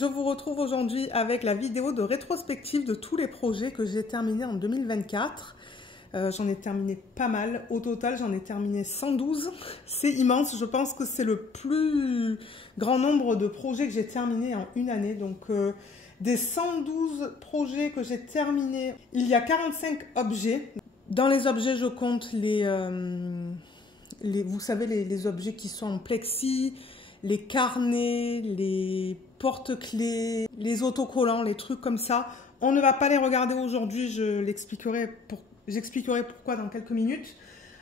je vous retrouve aujourd'hui avec la vidéo de rétrospective de tous les projets que j'ai terminés en 2024. J'en ai terminé pas mal. Au total, j'en ai terminé 112. C'est immense. Je pense que c'est le plus grand nombre de projets que j'ai terminés en une année. Donc, des 112 projets que j'ai terminés, il y a 45 objets. Dans les objets, je compte vous savez, les objets qui sont en plexi, les carnets, les porte-clés, les autocollants, les trucs comme ça. On ne va pas les regarder aujourd'hui, j'expliquerai pourquoi dans quelques minutes.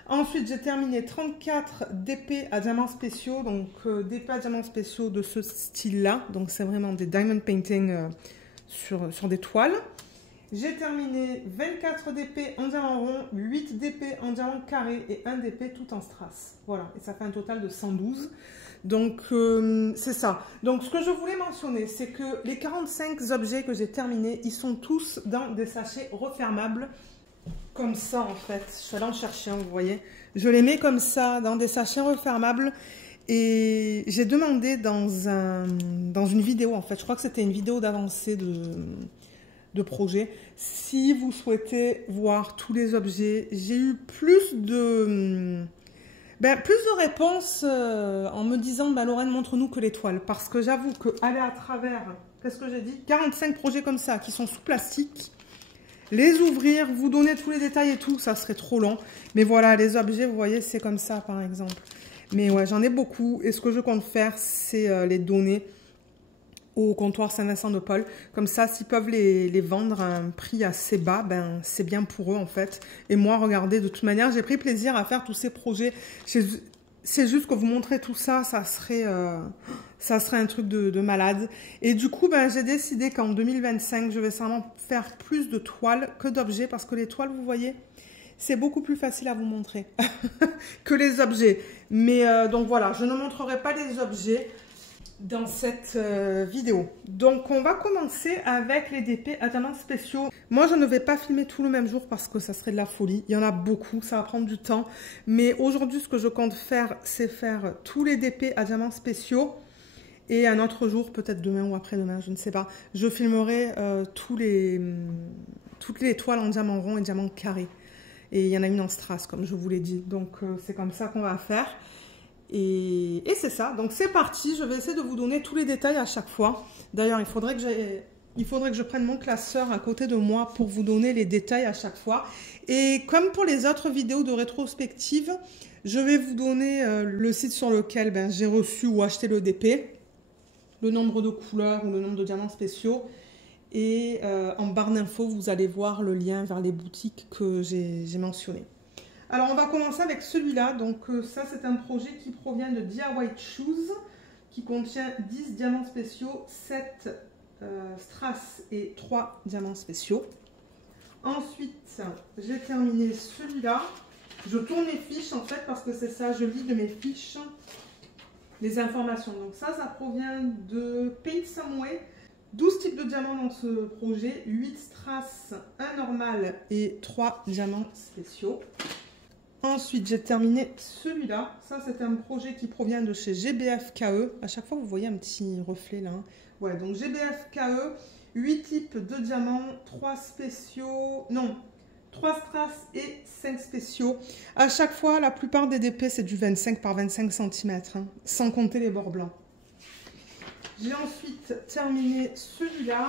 Ensuite, j'ai terminé 34 DP à diamants spéciaux, donc DP à diamants spéciaux de ce style-là. Donc, c'est vraiment des diamond painting sur des toiles. J'ai terminé 24 DP en diamant rond, 8 DP en diamant carré et 1 DP tout en strass. Voilà, et ça fait un total de 112. Donc, c'est ça. Donc, ce que je voulais mentionner, c'est que les 45 objets que j'ai terminés, ils sont tous dans des sachets refermables. Comme ça, en fait. Je suis allée en chercher un, vous voyez. Je les mets comme ça, dans des sachets refermables. Et j'ai demandé dans une vidéo, en fait, je crois que c'était une vidéo d'avancée de projet. Si vous souhaitez voir tous les objets, j'ai eu plus de réponses en me disant Lorraine, montre-nous que les toiles. Parce que j'avoue que aller à travers, qu'est-ce que j'ai dit, 45 projets comme ça qui sont sous plastique, les ouvrir, vous donner tous les détails et tout, ça serait trop long. Mais voilà, les objets, vous voyez, c'est comme ça par exemple. Mais ouais, j'en ai beaucoup. Et ce que je compte faire, c'est les donner au comptoir Saint-Vincent-de-Paul. Comme ça, s'ils peuvent les vendre à un prix assez bas, ben, c'est bien pour eux en fait. Et moi, regardez, de toute manière, j'ai pris plaisir à faire tous ces projets. C'est juste que vous montrer tout ça, ça serait un truc de malade. Et du coup, ben, j'ai décidé qu'en 2025, je vais sûrement faire plus de toiles que d'objets. Parce que les toiles, vous voyez, c'est beaucoup plus facile à vous montrer que les objets. Mais donc voilà, je ne montrerai pas les objets dans cette vidéo. Donc on va commencer avec les DP à diamants spéciaux. Moi je ne vais pas filmer tout le même jour parce que ça serait de la folie. Il y en a beaucoup, ça va prendre du temps. Mais aujourd'hui ce que je compte faire, c'est faire tous les DP à diamants spéciaux. Et un autre jour, peut-être demain ou après-demain, je ne sais pas, je filmerai toutes les toiles en diamant rond et diamant carré. Et il y en a une en strass, comme je vous l'ai dit. Donc c'est comme ça qu'on va faire. Et c'est ça, donc c'est parti, je vais essayer de vous donner tous les détails à chaque fois. D'ailleurs, il faudrait que je prenne mon classeur à côté de moi pour vous donner les détails à chaque fois. Et comme pour les autres vidéos de rétrospective, je vais vous donner le site sur lequel j'ai reçu ou acheté le DP, le nombre de couleurs ou le nombre de diamants spéciaux. Et en barre d'infos, vous allez voir le lien vers les boutiques que j'ai mentionnées. Alors, on va commencer avec celui-là. Donc, ça, c'est un projet qui provient de DIY Shoes, qui contient 10 diamants spéciaux, 7 strass et 3 diamants spéciaux. Ensuite, j'ai terminé celui-là. Je tourne les fiches, en fait, parce que c'est ça, je lis de mes fiches les informations. Donc, ça provient de Paint Some Way. 12 types de diamants dans ce projet, 8 strass, 1 normal et 3 diamants spéciaux. Ensuite, j'ai terminé celui-là. Ça, c'est un projet qui provient de chez GBF-KE. À chaque fois, vous voyez un petit reflet là. Ouais, donc GBF-KE, 8 types de diamants, 3 spéciaux, non, 3 strass et 5 spéciaux. À chaque fois, la plupart des DP, c'est du 25 par 25 cm, hein, sans compter les bords blancs. J'ai ensuite terminé celui-là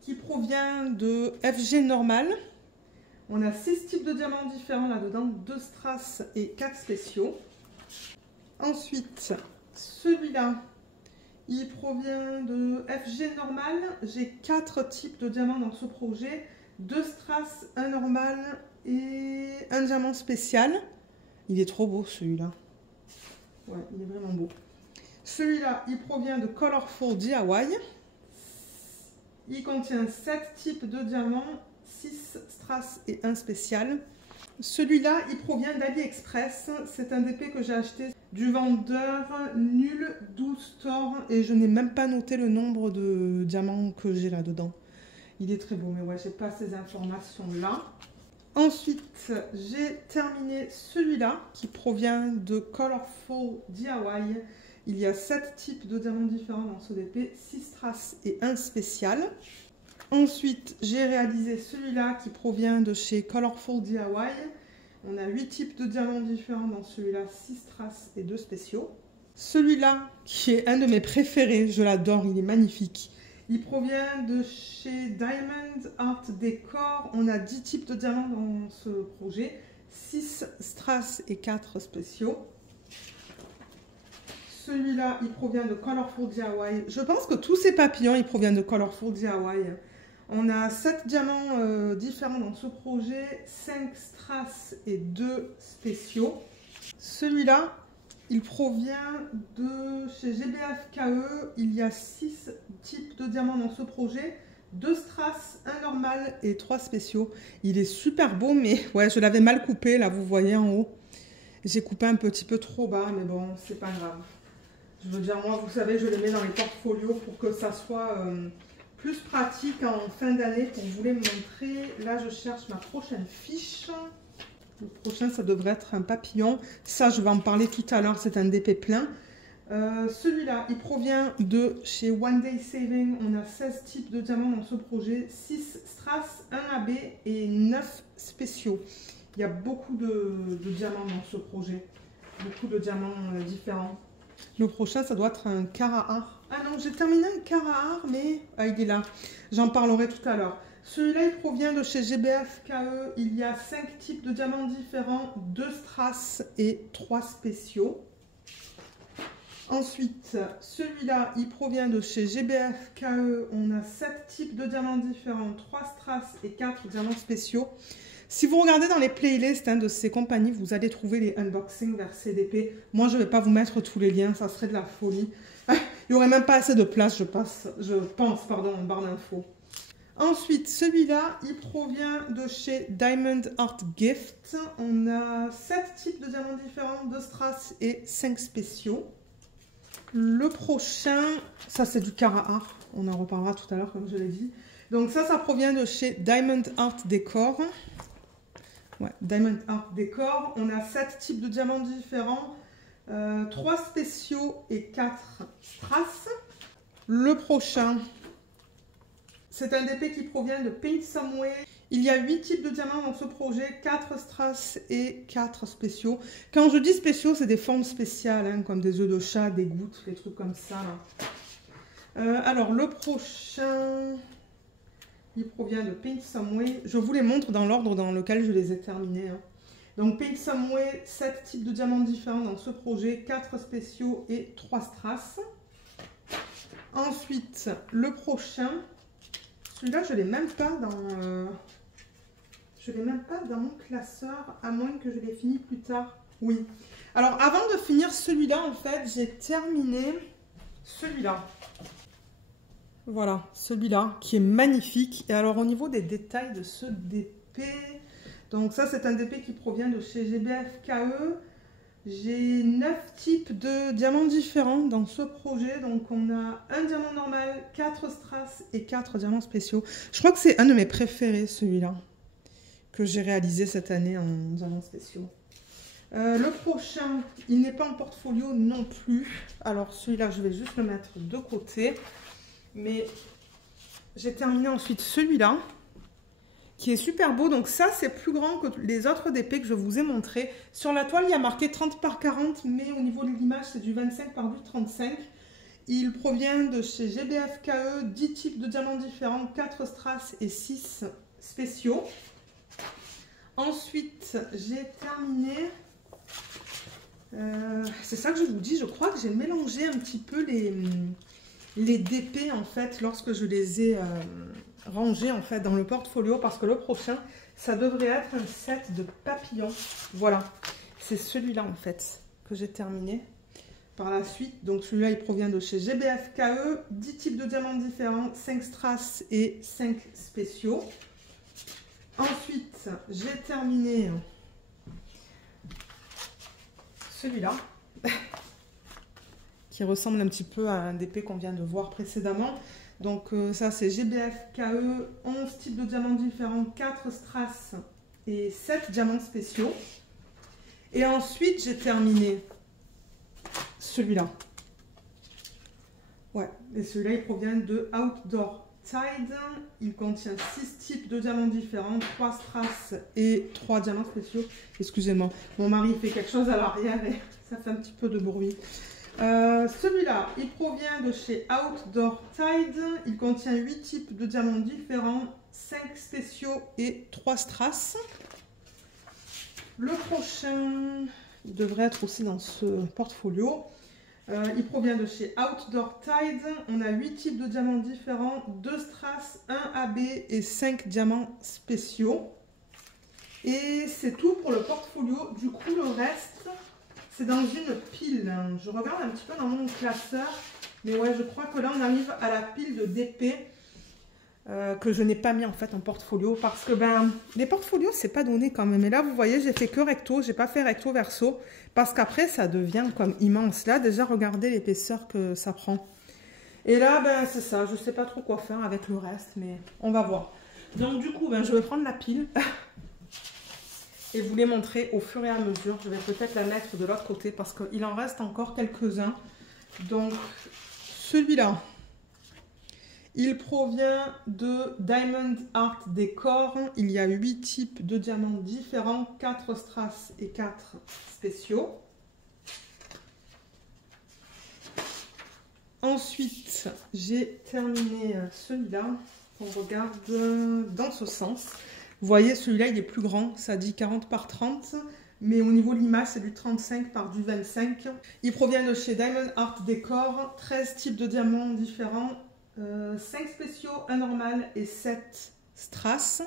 qui provient de FG Normal. On a 6 types de diamants différents là-dedans, 2 strass et 4 spéciaux. Ensuite, celui-là, il provient de FG Normal. J'ai 4 types de diamants dans ce projet, 2 strass, 1 normal et 1 diamant spécial. Il est trop beau celui-là. Ouais, il est vraiment beau. Celui-là, il provient de Colorful DIY. Il contient 7 types de diamants, 6 strass et 1 spécial. Celui-là, il provient d'AliExpress. C'est un DP que j'ai acheté du vendeur Nul 12 Store et je n'ai même pas noté le nombre de diamants que j'ai là-dedans. Il est très beau, mais ouais, j'ai pas ces informations-là. Ensuite, j'ai terminé celui-là qui provient de Colorful DIY. Il y a 7 types de diamants différents dans ce DP, 6 strass et 1 spécial. Ensuite, j'ai réalisé celui-là qui provient de chez Colorful DIY. On a 8 types de diamants différents dans celui-là, 6 strass et 2 spéciaux. Celui-là, qui est un de mes préférés, je l'adore, il est magnifique. Il provient de chez Diamond Art Decor. On a 10 types de diamants dans ce projet, 6 strass et 4 spéciaux. Celui-là, il provient de Colorful DIY. Je pense que tous ces papillons, ils proviennent de Colorful DIY. On a 7 diamants différents dans ce projet, 5 strass et 2 spéciaux. Celui-là, il provient de chez GBFKE. Il y a 6 types de diamants dans ce projet, 2 strass, 1 normal et 3 spéciaux. Il est super beau, mais ouais, je l'avais mal coupé, là, vous voyez en haut. J'ai coupé un petit peu trop bas, mais bon, c'est pas grave. Je veux dire, moi, vous savez, je les mets dans les portfolios pour que ça soit plus pratique en fin d'année pour vous les montrer. Là, je cherche ma prochaine fiche. Le prochain, ça devrait être un papillon. Ça, je vais en parler tout à l'heure. C'est un DP plein. Celui-là, il provient de chez One Day Saving. On a 16 types de diamants dans ce projet. 6 strass, 1 AB et 9 spéciaux. Il y a beaucoup de diamants dans ce projet. Beaucoup de diamants différents. Le prochain, ça doit être un Carrahar. Ah non, j'ai terminé un Carrahar, mais il est là. J'en parlerai tout à l'heure. Celui-là, il provient de chez GBFKE. Il y a 5 types de diamants différents, 2 strass et 3 spéciaux. Ensuite, celui-là, il provient de chez GBFKE. On a 7 types de diamants différents, 3 strass et 4 diamants spéciaux. Si vous regardez dans les playlists de ces compagnies, vous allez trouver les unboxings vers CDP. Moi, je ne vais pas vous mettre tous les liens, ça serait de la folie. Il n'y aurait même pas assez de place, je pense, en barre d'infos. Ensuite, celui-là, il provient de chez Diamond Art Gift. On a 7 types de diamants différents, 2 strass et 5 spéciaux. Le prochain, ça c'est du Carrahar. On en reparlera tout à l'heure, comme je l'ai dit. Donc ça provient de chez Diamond Art Decor. Ouais, Diamond Art Decor. On a 7 types de diamants différents, 3 spéciaux et 4 strass. Le prochain, c'est un DP qui provient de Paint Some Way. Il y a 8 types de diamants dans ce projet, 4 strass et 4 spéciaux. Quand je dis spéciaux, c'est des formes spéciales, hein, comme des œufs de chat, des gouttes, des trucs comme ça. Alors, le prochain... il provient de Paint Some Way. Je vous les montre dans l'ordre dans lequel je les ai terminés. Donc Paint Some Way, 7 types de diamants différents dans ce projet, 4 spéciaux et 3 strass. Ensuite, le prochain, celui-là je ne l'ai même pas dans mon classeur, à moins que je l'ai fini plus tard. Oui. Alors avant de finir celui-là, en fait, j'ai terminé celui-là. Voilà, celui-là qui est magnifique. Et alors au niveau des détails de ce DP, donc ça c'est un DP qui provient de chez GBFKE. J'ai 9 types de diamants différents dans ce projet. Donc on a un diamant normal, 4 strass et 4 diamants spéciaux. Je crois que c'est un de mes préférés, celui-là, que j'ai réalisé cette année en diamants spéciaux. Le prochain, il n'est pas en portfolio non plus. Alors celui-là, je vais juste le mettre de côté. Mais j'ai terminé ensuite celui-là, qui est super beau. Donc ça, c'est plus grand que les autres DP que je vous ai montrés. Sur la toile, il y a marqué 30 par 40, mais au niveau de l'image, c'est du 25 par 35. Il provient de chez GBFKE, 10 types de diamants différents, 4 strass et 6 spéciaux. Ensuite, j'ai terminé... c'est ça que je vous dis, je crois que j'ai mélangé un petit peu les DP en fait lorsque je les ai rangés en fait dans le portfolio, parce que le prochain ça devrait être un set de papillons. Voilà, c'est celui-là en fait que j'ai terminé par la suite. Donc celui-là il provient de chez GBFKE, 10 types de diamants différents, 5 strass et 5 spéciaux. Ensuite j'ai terminé celui-là qui ressemble un petit peu à un DP qu'on vient de voir précédemment. Donc ça c'est GBFKE, 11 types de diamants différents, 4 strass et 7 diamants spéciaux. Et ensuite j'ai terminé celui-là. Ouais, et celui-là, il provient de Outdoor Tide. Il contient 6 types de diamants différents, 3 strass et 3 diamants spéciaux. Excusez-moi, mon mari fait quelque chose à l'arrière et ça fait un petit peu de bruit. Celui-là, il provient de chez Outdoor Tide. Il contient 8 types de diamants différents, 5 spéciaux et 3 strass. Le prochain, il devrait être aussi dans ce portfolio. Il provient de chez Outdoor Tide. On a 8 types de diamants différents, 2 strass, 1 AB et 5 diamants spéciaux. Et c'est tout pour le portfolio. Du coup, le reste, c'est dans une pile. Je regarde un petit peu dans mon classeur. Mais ouais, je crois que là, on arrive à la pile de DP que je n'ai pas mis en fait en portfolio. Parce que les portfolios, c'est pas donné quand même. Et là, vous voyez, j'ai fait que recto. J'ai pas fait recto verso. Parce qu'après, ça devient comme immense. Là, déjà, regardez l'épaisseur que ça prend. Et là, c'est ça. Je sais pas trop quoi faire avec le reste. Mais on va voir. Donc, du coup, je vais prendre la pile. Et vous les montrer au fur et à mesure. Je vais peut-être la mettre de l'autre côté parce qu'il en reste encore quelques-uns. Donc, celui-là, il provient de Diamond Art Decor. Il y a 8 types de diamants différents, 4 strass et 4 spéciaux. Ensuite, j'ai terminé celui-là. On regarde dans ce sens. Vous voyez, celui-là, il est plus grand. Ça dit 40 par 30. Mais au niveau de l'image, c'est du 35 par du 25. Il provient de chez Diamond Art Decor. 13 types de diamants différents. 5 spéciaux, 1 normal et 7 strass.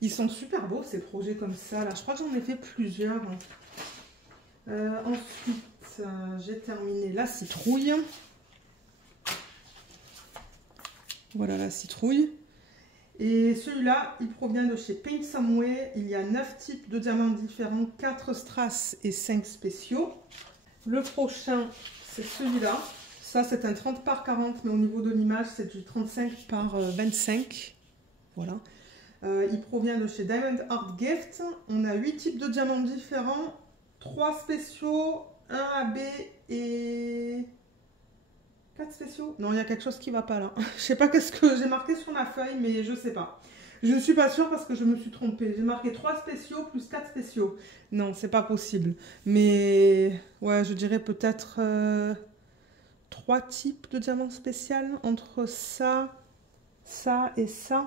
Ils sont super beaux, ces projets comme ça. Là. Je crois que j'en ai fait plusieurs. Ensuite, j'ai terminé la citrouille. Voilà la citrouille. Et celui-là, il provient de chez Paint Some Way. Il y a 9 types de diamants différents, 4 strass et 5 spéciaux. Le prochain, c'est celui-là. Ça, c'est un 30 par 40, mais au niveau de l'image, c'est du 35 par 25. Voilà. Il provient de chez Diamond Art Gift. On a 8 types de diamants différents, 3 spéciaux, 1 AB et 4 spéciaux. Non, il y a quelque chose qui ne va pas là. Je sais pas qu'est-ce que j'ai marqué sur ma feuille, mais je ne sais pas. Je ne suis pas sûre parce que je me suis trompée. J'ai marqué 3 spéciaux plus 4 spéciaux. Non, c'est pas possible. Mais ouais, je dirais peut-être 3 types de diamants spéciaux entre ça, ça et ça.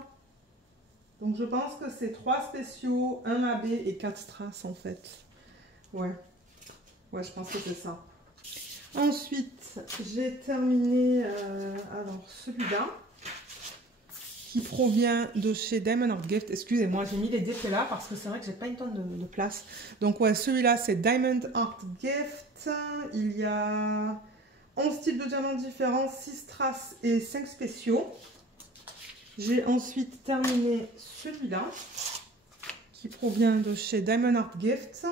Donc je pense que c'est 3 spéciaux, 1 AB et 4 strass en fait. Ouais, je pense que c'est ça. Ensuite, j'ai terminé alors celui-là qui provient de chez Diamond Art Gift. Excusez-moi, j'ai mis les DP là parce que c'est vrai que j'ai pas une tonne de place. Donc ouais, celui-là c'est Diamond Art Gift. Il y a 11 types de diamants différents, 6 strass et 5 spéciaux. J'ai ensuite terminé celui-là qui provient de chez Diamond Art Gift.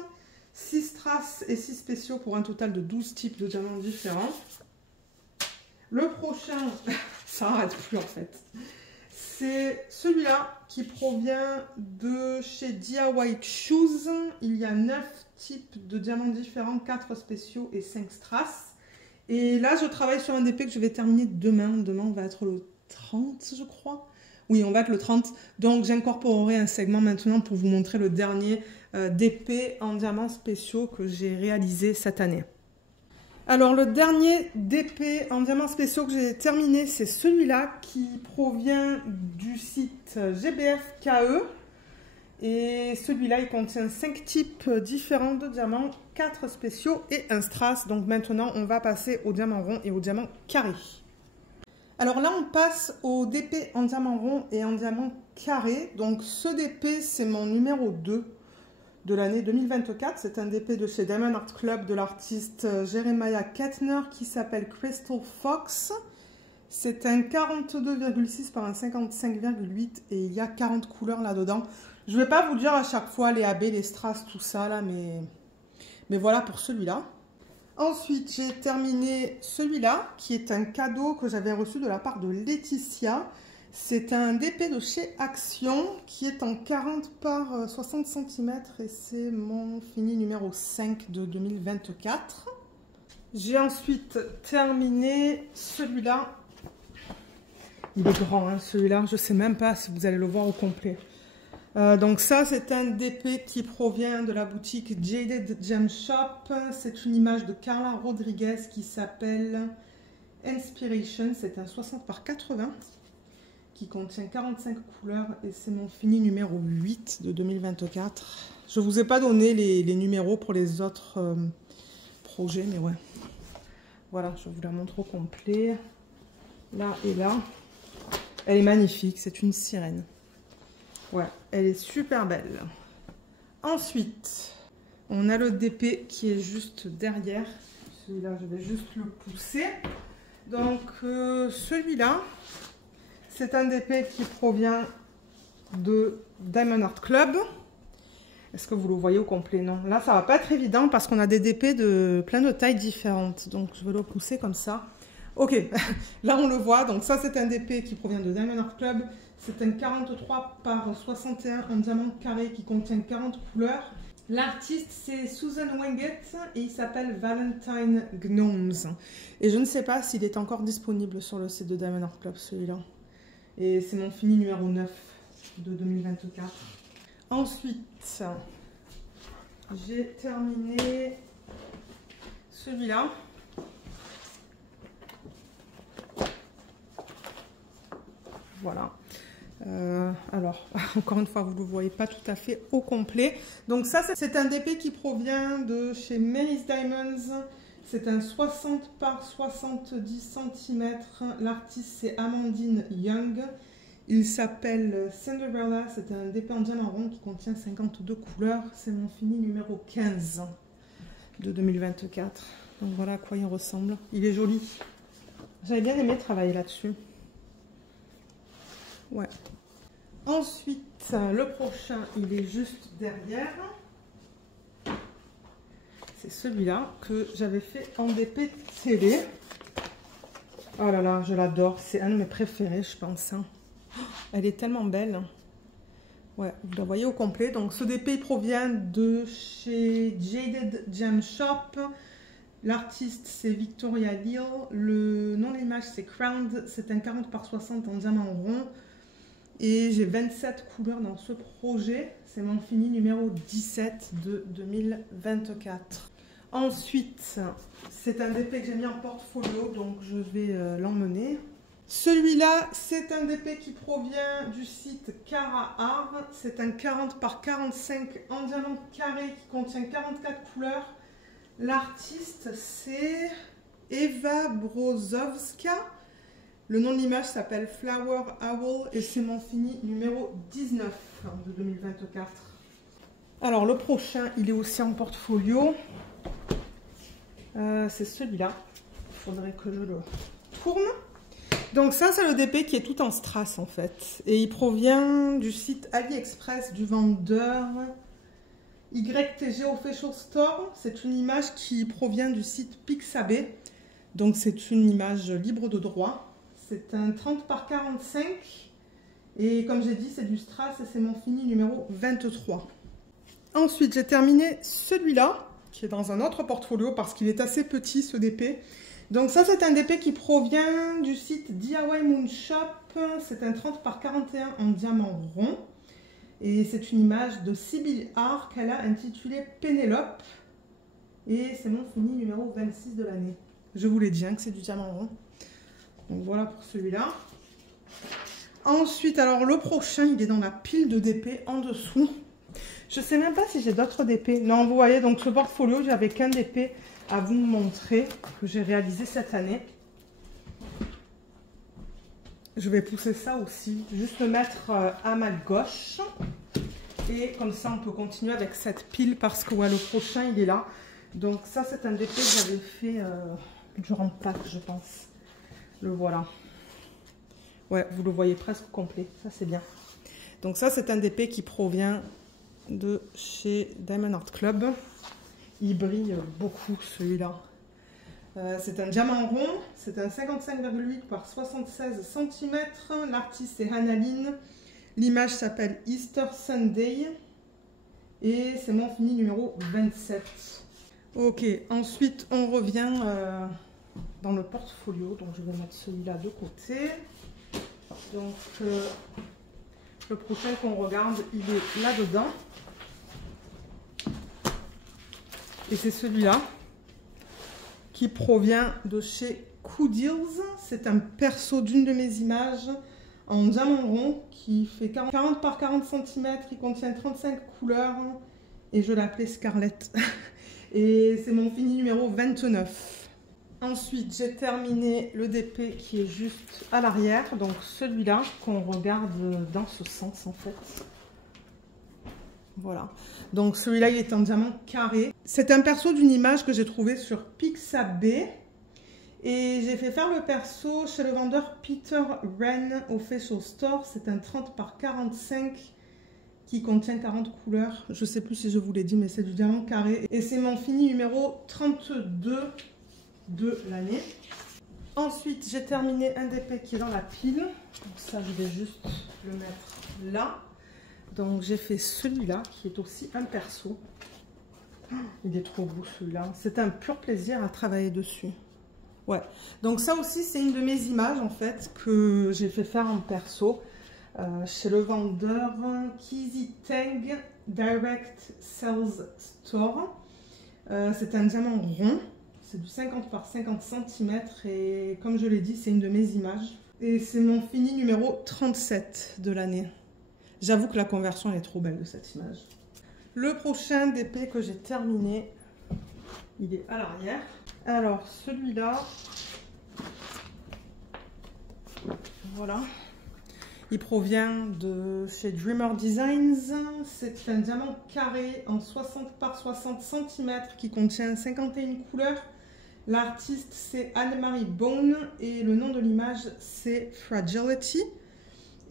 6 strass et 6 spéciaux pour un total de 12 types de diamants différents. Le prochain, ça n'arrête plus en fait. C'est celui-là qui provient de chez DIY Shoes. Il y a 9 types de diamants différents, 4 spéciaux et 5 strass. Et là, je travaille sur un DP que je vais terminer demain. Demain, on va être le 30, je crois. Oui, on va être le 30. Donc, j'incorporerai un segment maintenant pour vous montrer le dernier DP en diamants spéciaux que j'ai réalisé cette année. Alors, le dernier DP en diamants spéciaux que j'ai terminé, c'est celui-là qui provient du site GBF-KE. Et celui-là, il contient 5 types différents de diamants, 4 spéciaux et un strass. Donc maintenant, on va passer au diamant rond et au diamant carré. Alors là, on passe au DP en diamant rond et en diamant carré. Donc ce DP, c'est mon numéro 2 de l'année 2024. C'est un DP de chez Diamond Art Club de l'artiste Jeremiah Kettner qui s'appelle Crystal Fox. C'est un 42,6 par un 55,8 et il y a 40 couleurs là-dedans. Je ne vais pas vous dire à chaque fois les AB, les strass, tout ça là, mais voilà pour celui-là. Ensuite, j'ai terminé celui-là qui est un cadeau que j'avais reçu de la part de Laetitia. C'est un DP de chez Action qui est en 40 par 60 cm et c'est mon fini numéro 5 de 2024. J'ai ensuite terminé celui-là. Il est grand, hein, celui-là. Je ne sais même pas si vous allez le voir au complet. Donc ça, c'est un DP qui provient de la boutique Jaded Gem Shop. C'est une image de Carla Rodriguez qui s'appelle Inspiration. C'est un 60 par 80 qui contient 45 couleurs et c'est mon fini numéro 8 de 2024. Je ne vous ai pas donné les numéros pour les autres projets, mais ouais. Voilà, je vous la montre au complet. Là et là. Elle est magnifique, c'est une sirène. Ouais, elle est super belle. Ensuite, on a le DP qui est juste derrière. Celui-là, je vais juste le pousser. Donc, celui-là, c'est un DP qui provient de Diamond Art Club. Est-ce que vous le voyez au complet? Non. Là, ça va pas être évident parce qu'on a des DP de plein de tailles différentes. Donc, je vais le pousser comme ça. Ok, là, on le voit. Donc, ça, c'est un DP qui provient de Diamond Art Club. C'est un 43 par 61 en diamant carré qui contient 40 couleurs. L'artiste, c'est Susan Wengett et il s'appelle Valentine Gnomes. Et je ne sais pas s'il est encore disponible sur le site de Diamond Art Club, celui-là. Et c'est mon fini numéro 9 de 2024. Ensuite, j'ai terminé celui-là. Voilà. Alors, encore une fois, vous ne le voyez pas tout à fait au complet. Donc ça, c'est un DP qui provient de chez Mary's Diamonds. C'est un 60 par 70 cm. L'artiste, c'est Amandine Young. Il s'appelle Cinderella. C'est un DP en diamant rond qui contient 52 couleurs. C'est mon fini numéro 15 de 2024. Donc voilà à quoi il ressemble. Il est joli. J'avais bien aimé travailler là-dessus. Ouais. Ensuite, le prochain, il est juste derrière. C'est celui-là que j'avais fait en DP télé. Oh là là, je l'adore. C'est un de mes préférés, je pense. Hein. Elle est tellement belle. Ouais, vous la voyez au complet. Donc, ce DP provient de chez Jaded Gem Shop. L'artiste, c'est Victoria Leal. Le nom de l'image, c'est Crowned. C'est un 40 par 60 en diamant rond. Et j'ai 27 couleurs dans ce projet. C'est mon fini numéro 17 de 2024. Ensuite, c'est un DP que j'ai mis en portfolio, donc je vais l'emmener. Celui-là, c'est un DP qui provient du site Cara Art. C'est un 40 par 45 en diamant carré qui contient 44 couleurs. L'artiste, c'est Eva Brozowska. Le nom de l'image s'appelle Flower Owl et c'est mon fini numéro 19 de 2024. Alors le prochain, il est aussi en portfolio. C'est celui-là. Il faudrait que je le tourne. Donc ça, c'est le DP qui est tout en strass en fait. Et il provient du site AliExpress du vendeur YTG Official Store. C'est une image qui provient du site Pixabay. Donc c'est une image libre de droit. C'est un 30 par 45 et comme j'ai dit, c'est du strass et c'est mon fini numéro 23. Ensuite, j'ai terminé celui-là qui est dans un autre portfolio parce qu'il est assez petit ce DP. Donc ça, c'est un DP qui provient du site DIY Moon Shop. C'est un 30 par 41 en diamant rond et c'est une image de Sibylle Art qu'elle a intitulée Pénélope et c'est mon fini numéro 26 de l'année. Je vous l'ai dit hein, que c'est du diamant rond. Donc voilà pour celui-là. Ensuite, alors le prochain, il est dans la pile de DP en dessous. Je ne sais même pas si j'ai d'autres DP. Non, vous voyez, donc ce portfolio, j'avais qu'un DP à vous montrer que j'ai réalisé cette année. Je vais pousser ça aussi, juste le mettre à ma gauche. Et comme ça, on peut continuer avec cette pile parce que ouais, le prochain, il est là. Donc ça, c'est un DP que j'avais fait durant Pâques, je pense. Le voilà. Ouais, vous le voyez presque complet. Ça, c'est bien. Donc ça, c'est un DP qui provient de chez Diamond Art Club. Il brille beaucoup, celui-là. C'est un diamant rond. C'est un 55,8 par 76 cm. L'artiste est Hannah-Lynn. L'image s'appelle Easter Sunday. Et c'est mon fini numéro 27. Ok, ensuite on revient dans le portfolio. Donc je vais mettre celui-là de côté. Donc le prochain qu'on regarde, il est là-dedans. Et c'est celui-là qui provient de chez Coodills. C'est un perso d'une de mes images en diamant rond qui fait 40 par 40 cm. Il contient 35 couleurs et je l'ai appelé Scarlett. Et c'est mon fini numéro 29. Ensuite, j'ai terminé le DP qui est juste à l'arrière. Donc celui-là qu'on regarde dans ce sens en fait. Voilà. Donc celui-là, il est en diamant carré. C'est un perso d'une image que j'ai trouvé sur Pixabay. Et j'ai fait faire le perso chez le vendeur Peter Wren au Facial Store. C'est un 30 par 45 qui contient 40 couleurs. Je ne sais plus si je vous l'ai dit, mais c'est du diamant carré. Et c'est mon fini numéro 32 de l'année. Ensuite, j'ai terminé un DP qui est dans la pile. Donc ça, je vais juste le mettre là. Donc j'ai fait celui-là qui est aussi un perso. Il est trop beau celui-là. C'est un pur plaisir à travailler dessus. Ouais. Donc ça aussi c'est une de mes images en fait que j'ai fait faire en perso chez le vendeur Kizzy Tang Direct Sales Store. C'est un diamant rond. C'est du 50 par 50 cm et comme je l'ai dit c'est une de mes images. Et c'est mon fini numéro 37 de l'année. J'avoue que la conversion elle est trop belle de cette image. Le prochain DP que j'ai terminé, il est à l'arrière. Alors celui-là, voilà, il provient de chez Dreamer Designs. C'est un diamant carré en 60 par 60 cm qui contient 51 couleurs. L'artiste c'est Anne-Marie Bone et le nom de l'image c'est Fragility.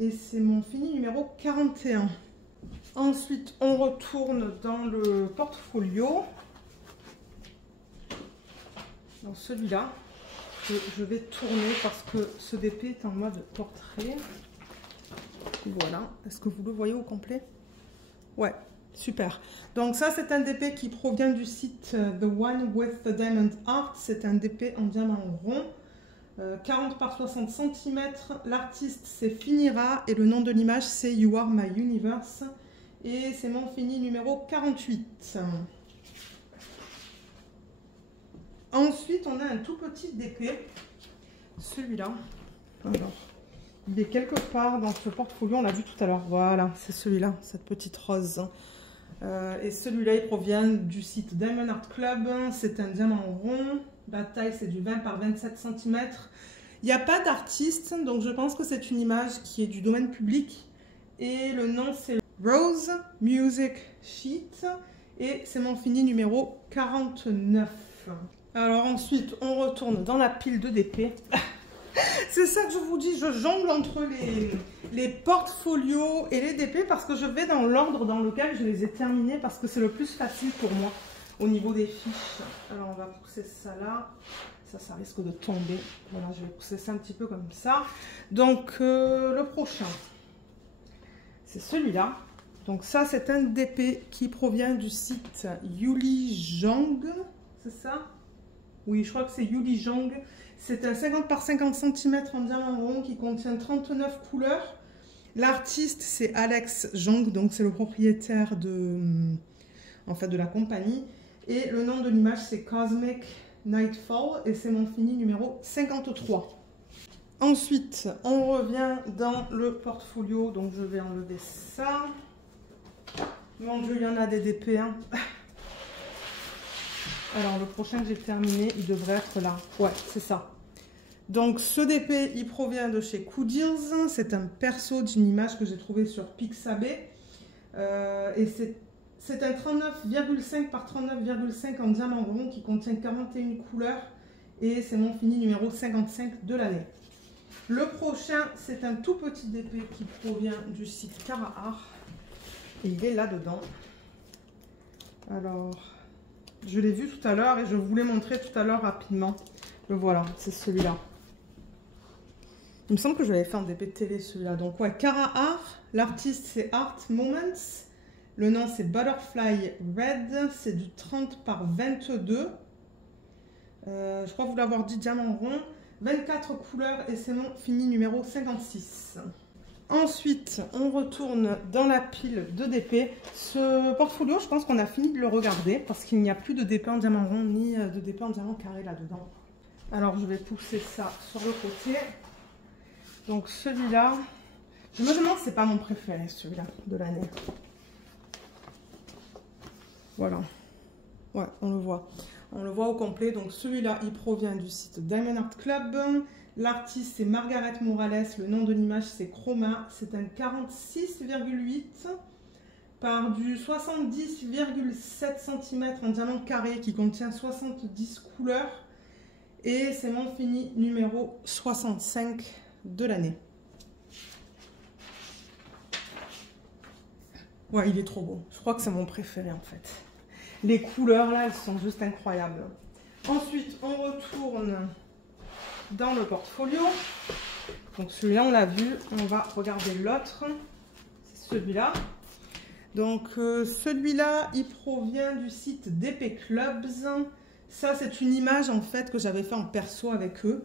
Et c'est mon fini numéro 41. Ensuite, on retourne dans le portfolio. Dans celui-là, je vais tourner parce que ce DP est en mode portrait. Voilà. Est-ce que vous le voyez au complet? Ouais, super. Donc ça, c'est un DP qui provient du site The One with the Diamond Art. C'est un DP en diamant rond. 40 par 60 cm. L'artiste, c'est Finira et le nom de l'image, c'est You Are My Universe. Et c'est mon fini numéro 48. Ensuite, on a un tout petit DP. Celui-là. Alors, il est quelque part dans ce portfolio. On l'a vu tout à l'heure. Voilà, c'est celui-là, cette petite rose. Et celui-là, il provient du site Diamond Art Club. C'est un diamant rond. La taille, c'est du 20 par 27 cm. Il n'y a pas d'artiste, donc je pense que c'est une image qui est du domaine public. Et le nom, c'est Rose Music Sheet. Et c'est mon fini numéro 49. Alors ensuite, on retourne dans la pile de DP. C'est ça que je vous dis, je jongle entre les portfolios et les DP parce que je vais dans l'ordre dans lequel je les ai terminés parce que c'est le plus facile pour moi au niveau des fiches. Alors on va pousser ça là, ça risque de tomber. Voilà, je vais pousser ça un petit peu comme ça. Donc le prochain, c'est celui-là. Donc ça c'est un DP qui provient du site Yuli Jong, c'est ça? Oui, je crois que c'est Yuli Jong. C'est un 50 par 50 cm en diamant rond qui contient 39 couleurs. L'artiste, c'est Alex Jong, donc c'est le propriétaire de la compagnie. Et le nom de l'image, c'est Cosmic Nightfall et c'est mon fini numéro 53. Ensuite, on revient dans le portfolio, donc je vais enlever ça. Mon Dieu, il y en a des DP, hein. Alors, le prochain que j'ai terminé, il devrait être là. Ouais, c'est ça. Donc, ce DP, il provient de chez Coodills. C'est un perso d'une image que j'ai trouvé sur Pixabay. Et c'est un 39,5 par 39,5 en diamant rond qui contient 41 couleurs. Et c'est mon fini numéro 55 de l'année. Le prochain, c'est un tout petit DP qui provient du site Cara Art. Et il est là-dedans. Alors... je l'ai vu tout à l'heure et je vous l'ai montré tout à l'heure rapidement. Le voilà, c'est celui-là. Il me semble que je l'avais fait en DP de télé celui-là. Donc ouais, Cara Art, l'artiste c'est Art Moments. Le nom c'est Butterfly Red, c'est du 30 par 22. Je crois vous l'avoir dit, diamant rond. 24 couleurs et c'est mon fini numéro 56. Ensuite, on retourne dans la pile de DP. Ce portfolio, je pense qu'on a fini de le regarder parce qu'il n'y a plus de DP en diamant rond ni de DP en diamant carré là-dedans. Alors, je vais pousser ça sur le côté. Donc, celui-là, je me demande si c'est pas mon préféré, celui-là, de l'année. Voilà. Ouais, on le voit. On le voit au complet. Donc, celui-là, il provient du site Diamond Art Club. L'artiste, c'est Margaret Morales. Le nom de l'image, c'est Chroma. C'est un 46,8 par du 70,7 cm en diamant carré qui contient 70 couleurs. Et c'est mon fini numéro 65 de l'année. Ouais, il est trop beau. Je crois que c'est mon préféré en fait. Les couleurs là, elles sont juste incroyables. Ensuite, on retourne dans le portfolio. Donc celui-là, on l'a vu. On va regarder l'autre. C'est celui-là. Donc celui-là, il provient du site DP Clubs. Ça, c'est une image en fait que j'avais fait en perso avec eux.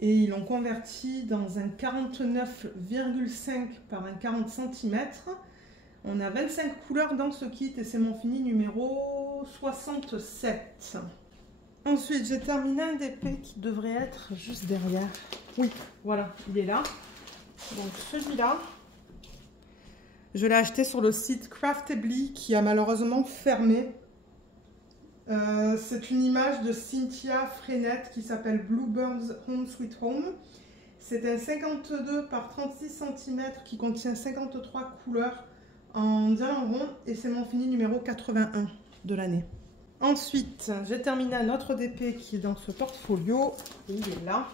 Et ils l'ont converti dans un 49,5 par un 40 cm. On a 25 couleurs dans ce kit et c'est mon fini numéro 67. Ensuite, j'ai terminé un DP qui devrait être juste derrière. Oui, voilà, il est là. Donc celui-là, je l'ai acheté sur le site Craftably qui a malheureusement fermé. C'est une image de Cynthia Frenette qui s'appelle Bluebirds Home Sweet Home. C'est un 52 par 36 cm qui contient 53 couleurs en diamant rond et c'est mon fini numéro 81 de l'année. Ensuite, j'ai terminé un autre DP qui est dans ce portfolio. Et il est là.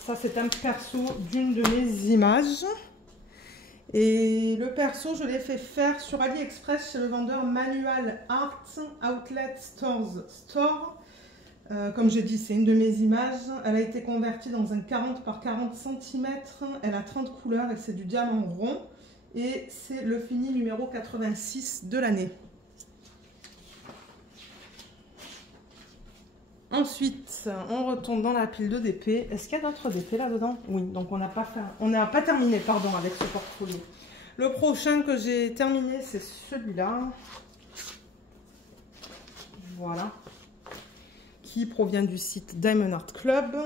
Ça, c'est un perso d'une de mes images. Et le perso, je l'ai fait faire sur AliExpress chez le vendeur Manual Art Outlet Stores Store. Comme j'ai dit, c'est une de mes images. Elle a été convertie dans un 40 par 40 cm. Elle a 30 couleurs et c'est du diamant rond. Et c'est le fini numéro 86 de l'année. Ensuite, on retourne dans la pile de DP. Est-ce qu'il y a d'autres DP là-dedans? Oui, donc on n'a pas terminé pardon, avec ce portfolio. Le prochain que j'ai terminé, c'est celui-là. Voilà. Qui provient du site Diamond Art Club.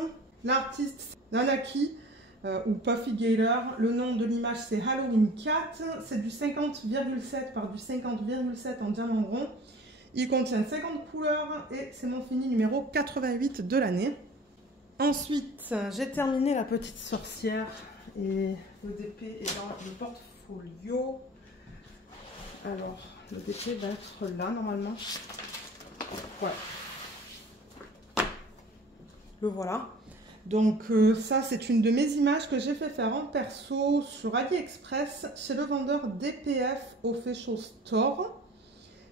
L'artiste Nanaki. Ou Puffy Gaylor. Le nom de l'image c'est Halloween Cat. C'est du 50,7 par du 50,7 en diamant rond. Il contient 50 couleurs et c'est mon fini numéro 88 de l'année. Ensuite, j'ai terminé la petite sorcière et le DP est dans le portfolio. Alors, le DP va être là normalement. Ouais. Le voilà. Donc ça, c'est une de mes images que j'ai fait faire en perso sur AliExpress chez le vendeur DPF Official Store.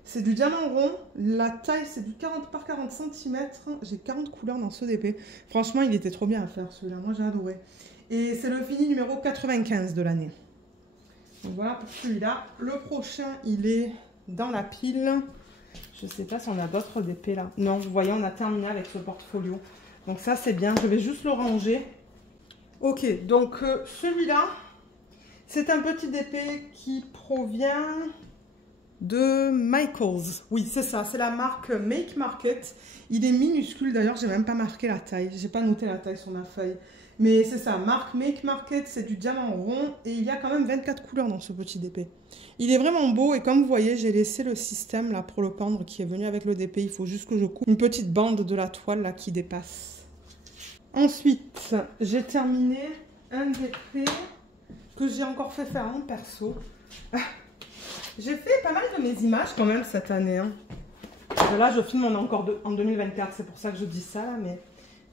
C'est du diamant rond. La taille, c'est du 40 par 40 cm. J'ai 40 couleurs dans ce DP. Franchement, il était trop bien à faire celui-là. Moi, j'ai adoré. Et c'est le fini numéro 95 de l'année. Donc voilà pour celui-là. Le prochain, il est dans la pile. Je ne sais pas si on a d'autres DP là. Non, vous voyez, on a terminé avec ce portfolio. Donc ça, c'est bien. Je vais juste le ranger. Ok, donc celui-là, c'est un petit DP qui provient de Michaels. Oui, c'est ça. C'est la marque Make Market. Il est minuscule. D'ailleurs, j'ai même pas marqué la taille. J'ai pas noté la taille sur ma feuille. Mais c'est ça. Marque Make Market, c'est du diamant rond. Et il y a quand même 24 couleurs dans ce petit DP. Il est vraiment beau. Et comme vous voyez, j'ai laissé le système là pour le pendre qui est venu avec le DP. Il faut juste que je coupe une petite bande de la toile là qui dépasse. Ensuite, j'ai terminé un DP que j'ai encore fait faire en perso. J'ai fait pas mal de mes images quand même cette année. Hein. Là, je filme encore en 2024, c'est pour ça que je dis ça.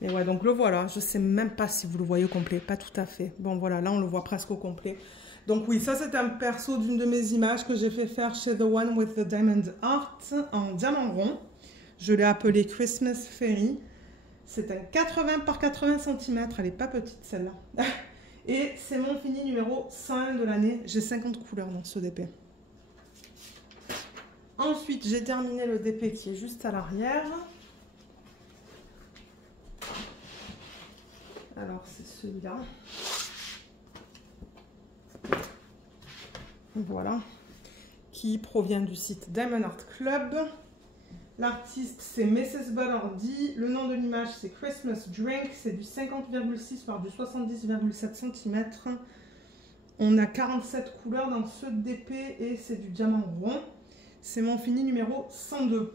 Mais ouais, donc le voilà. Je sais même pas si vous le voyez au complet, pas tout à fait. Bon, voilà, là, on le voit presque au complet. Donc oui, ça, c'est un perso d'une de mes images que j'ai fait faire chez The One with the Diamond Art en diamant rond. Je l'ai appelé Christmas Fairy. C'est un 80 par 80 cm. Elle n'est pas petite, celle-là. Et c'est mon fini numéro 101 de l'année. J'ai 50 couleurs dans ce DP. Ensuite, j'ai terminé le DP qui est juste à l'arrière. Alors, c'est celui-là. Voilà. Qui provient du site Diamond Art Club. L'artiste, c'est Mrs. Ballardy. Le nom de l'image, c'est Christmas Drink. C'est du 50,6 par du 70,7 cm. On a 47 couleurs dans ce DP et c'est du diamant rond. C'est mon fini numéro 102.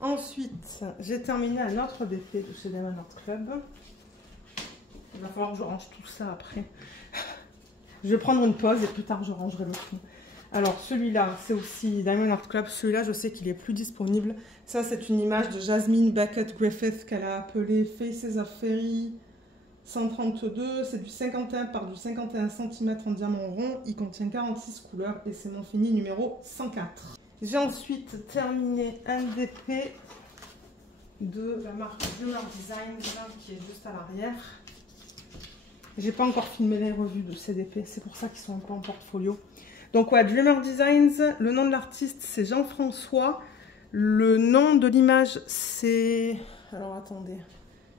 Ensuite, j'ai terminé un autre DP de chez Diamond Art Club. Il va falloir que je range tout ça après. Je vais prendre une pause et plus tard je rangerai le tout. Alors celui-là, c'est aussi Diamond Art Club. Celui-là, je sais qu'il est plus disponible. Ça, c'est une image de Jasmine Beckett Griffith qu'elle a appelée Faces of Fairy 132. C'est du 51 par du 51 cm en diamant rond. Il contient 46 couleurs et c'est mon fini numéro 104. J'ai ensuite terminé un DP de la marque Dreamer Designs qui est juste à l'arrière. J'ai pas encore filmé les revues de ces DP, c'est pour ça qu'ils sont un peu en portfolio. Donc ouais, Dreamer Designs, le nom de l'artiste c'est Jean-François. Le nom de l'image c'est... Alors attendez.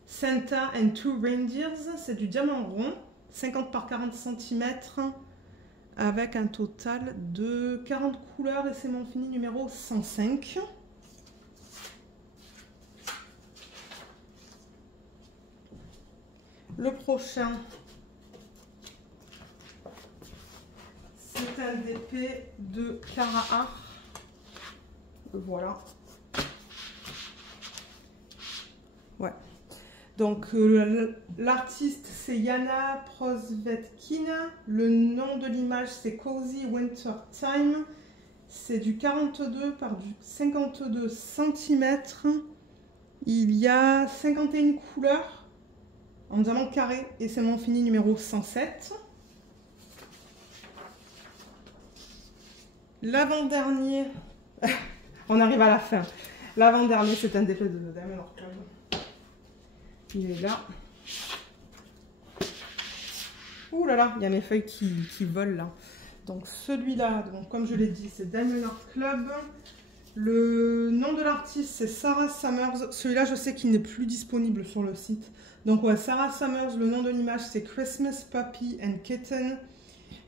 Santa and Two Reindeers, c'est du diamant rond, 50 par 40 cm, avec un total de 40 couleurs et c'est mon fini numéro 105. Le prochain, c'est un DP de Clara Art. Voilà. Ouais. Donc l'artiste c'est Yana Prosvetkina. Le nom de l'image c'est Cozy Winter Time. C'est du 42 par du 52 cm. Il y a 51 couleurs en diamant carré et c'est mon fini numéro 107. L'avant-dernier, on arrive à la fin. L'avant-dernier, c'est un DP de Diamond Art Club. Il est là. Ouh là là, il y a mes feuilles qui volent là. Donc celui-là, comme je l'ai dit, c'est Diamond Art Club. Le nom de l'artiste, c'est Sarah Summers. Celui-là, je sais qu'il n'est plus disponible sur le site. Donc ouais, Sarah Summers, le nom de l'image, c'est Christmas Puppy and Kitten.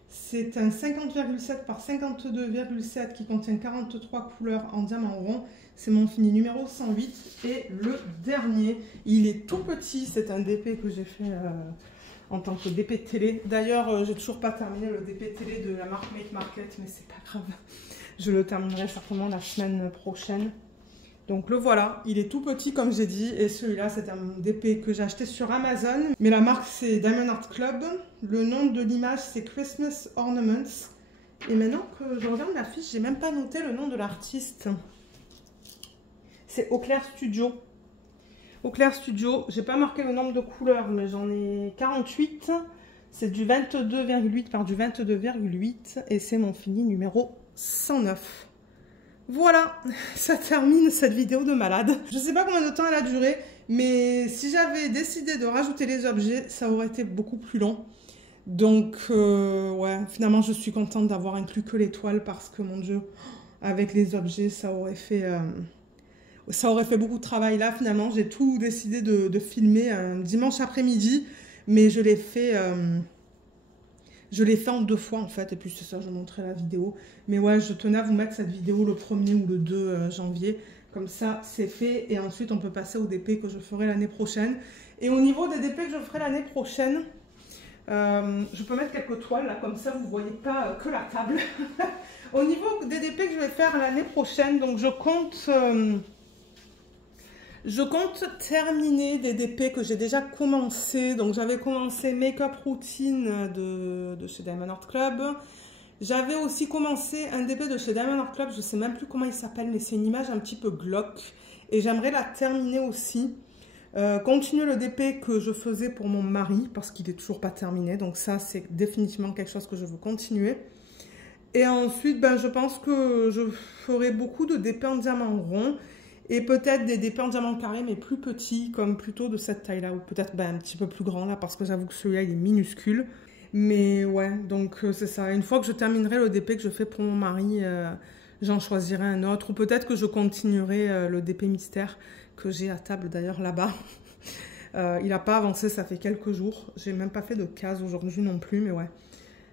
C'est un 50,7 par 52,7 qui contient 43 couleurs en diamant rond. C'est mon fini numéro 108. Et le dernier, il est tout petit. C'est un DP que j'ai fait en tant que DP télé. D'ailleurs, j'ai toujours pas terminé le DP télé de la marque Make Market, mais c'est pas grave. Je le terminerai certainement la semaine prochaine. Donc le voilà, il est tout petit comme j'ai dit. Et celui-là, c'est un DP que j'ai acheté sur Amazon. Mais la marque, c'est Diamond Art Club. Le nom de l'image, c'est Christmas Ornaments. Et maintenant que je regarde la fiche, j'ai même pas noté le nom de l'artiste. C'est Auclair Studio. Auclair Studio, j'ai pas marqué le nombre de couleurs, mais j'en ai 48. C'est du 22,8 par du 22,8. Et c'est mon fini numéro 109. Voilà, ça termine cette vidéo de malade. Je sais pas combien de temps elle a duré, mais si j'avais décidé de rajouter les objets, ça aurait été beaucoup plus long. Donc, ouais, finalement, je suis contente d'avoir inclus que les toiles parce que, mon Dieu, avec les objets, ça aurait fait beaucoup de travail. Là, finalement, j'ai tout décidé de filmer un dimanche après-midi, mais je l'ai fait... Je l'ai fait en 2 fois en fait, et puis c'est ça, je montrerai la vidéo. Mais ouais, je tenais à vous mettre cette vidéo le 1er ou le 2 janvier. Comme ça, c'est fait. Et ensuite, on peut passer au DP que je ferai l'année prochaine. Et au niveau des DP que je ferai l'année prochaine, je peux mettre quelques toiles, là, comme ça, vous ne voyez pas que la table. Au niveau des DP que je vais faire l'année prochaine, donc je compte terminer des DP que j'ai déjà commencé. Donc j'avais commencé Make-up Routine de chez Diamond Art Club. J'avais aussi commencé un DP de chez Diamond Art Club, je ne sais même plus comment il s'appelle, mais c'est une image un petit peu glauque. Et j'aimerais la terminer aussi. Continuer le DP que je faisais pour mon mari, parce qu'il n'est toujours pas terminé. Donc ça, c'est définitivement quelque chose que je veux continuer. Et ensuite, ben, je pense que je ferai beaucoup de DP en diamant rond. Et peut-être des DP en diamant carré, mais plus petits, comme plutôt de cette taille-là. Ou peut-être ben, un petit peu plus grand, là, parce que j'avoue que celui-là, il est minuscule. Mais ouais, donc c'est ça. Une fois que je terminerai le DP que je fais pour mon mari, j'en choisirai un autre. Ou peut-être que je continuerai le DP mystère que j'ai à table d'ailleurs là-bas. Il n'a pas avancé, ça fait quelques jours. J'ai même pas fait de case aujourd'hui non plus, mais ouais.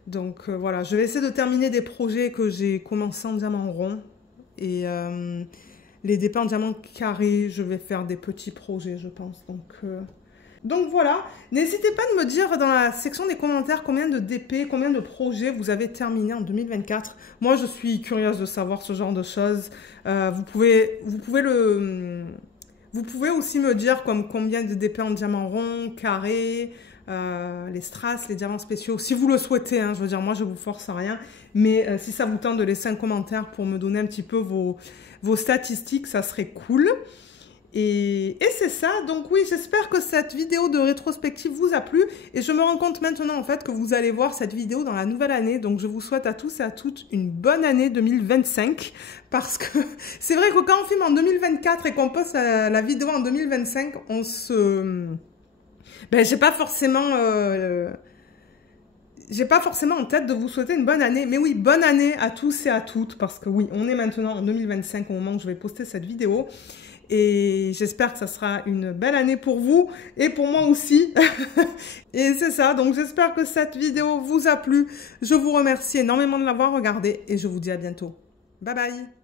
Donc voilà, je vais essayer de terminer des projets que j'ai commencé en diamant rond. Et les DP en diamant carré, je vais faire des petits projets, je pense. Donc voilà, n'hésitez pas de me dire dans la section des commentaires combien de DP, combien de projets vous avez terminé en 2024. Moi, je suis curieuse de savoir ce genre de choses. Vous pouvez aussi me dire comme combien de DP en diamant rond, carré, les strass, les diamants spéciaux, si vous le souhaitez, hein, je veux dire, moi je vous force à rien, mais si ça vous tente de laisser un commentaire pour me donner un petit peu vos statistiques, ça serait cool. Et c'est ça, donc oui, j'espère que cette vidéo de rétrospective vous a plu, et je me rends compte maintenant en fait que vous allez voir cette vidéo dans la nouvelle année, donc je vous souhaite à tous et à toutes une bonne année 2025, parce que c'est vrai que quand on filme en 2024 et qu'on poste la vidéo en 2025, on se... Ben, j'ai pas forcément en tête de vous souhaiter une bonne année, mais oui, bonne année à tous et à toutes, parce que oui, on est maintenant en 2025 au moment où je vais poster cette vidéo. Et j'espère que ça sera une belle année pour vous et pour moi aussi. Et c'est ça, donc j'espère que cette vidéo vous a plu. Je vous remercie énormément de l'avoir regardée et je vous dis à bientôt. Bye bye!